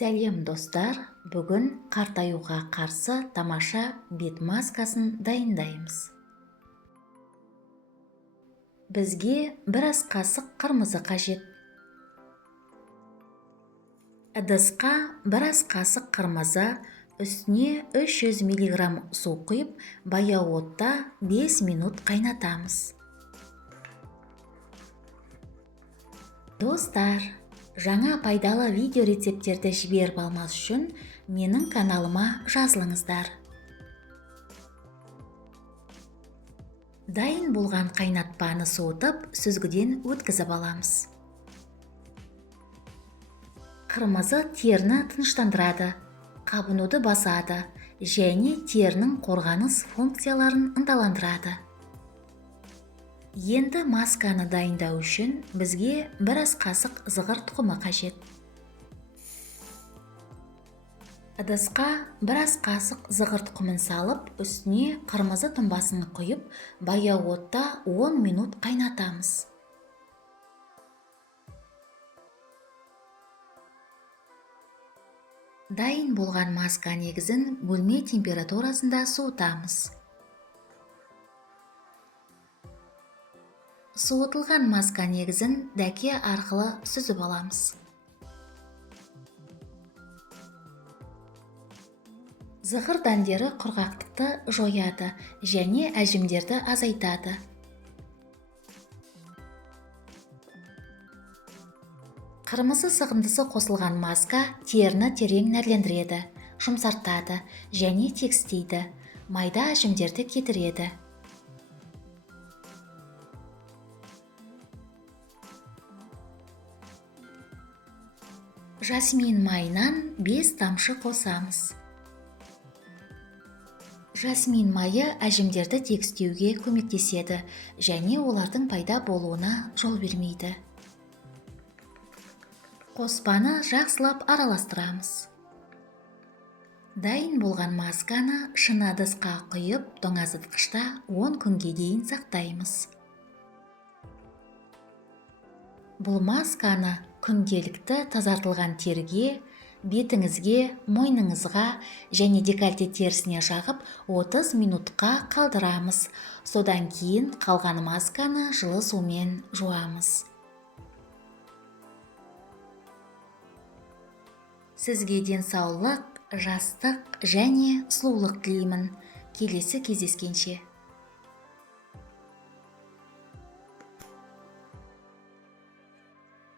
Сәлем достар, бүгін қартаюға қарсы тамаша бет маскасын дайындаймыз. Бізге бір ас қасық қырмызы қажет. Ыдысқа бір ас қасық қырмызы, үстіне 300 мг су құйып, баяу отта 5 минут қайнатамыз. Достар, жаңа пайдалы видео рецепттерді жіберіп алмас үшін менің каналыма жазылыңыздар. Дайын болған қайнатпаны суытып, сүзгіден өткізіп аламыз. Қырмызы теріні тыныштандырады, қабынуды басады және терінің қорғаныс функцияларын ынталандырады. Енді масканы дайындау үшін бізге бір ас қасық зығыр тұқымы қажет. Ыдысқа бір ас қасық зығыр тұқымын салып, үстіне қырмызы тұнбасын құйып, баяу отта 10 минут қайнатамыз. Дайын болған маска негізін бөлме температурасында суытамыз. Суытылған маска негізін дәке арқылы сүзіп аламыз. Зығыр дәндері құрғақтықты жояды және әжімдерді азайтады. Қырмызы сығындысы қосылған маска теріні терең нәрлендіреді, жұмсартады және текстейді, майда әжімдерді кетіреді. Жасмин майынан 5 тамшы қосамыз. Жасмин майы әжімдерді текстеуге көмектеседі және олардың пайда болуына жол бермейді. Қоспаны жақсылап араластырамыз. Дайын болған масканы шыны ыдысқа құйып, тоңазытқышта 10 күнге дейін сақтаймыз. Бұл масканы күнделікті тазартылған терге, бетіңізге, мойныңызға және декольте терісіне жағып 30 минутқа қалдырамыз. Содан кейін қалған масканы жылы сумен жуамыз. Сізге денсаулық, жастық және сұлулық тілеймін. Келесі кездескенше.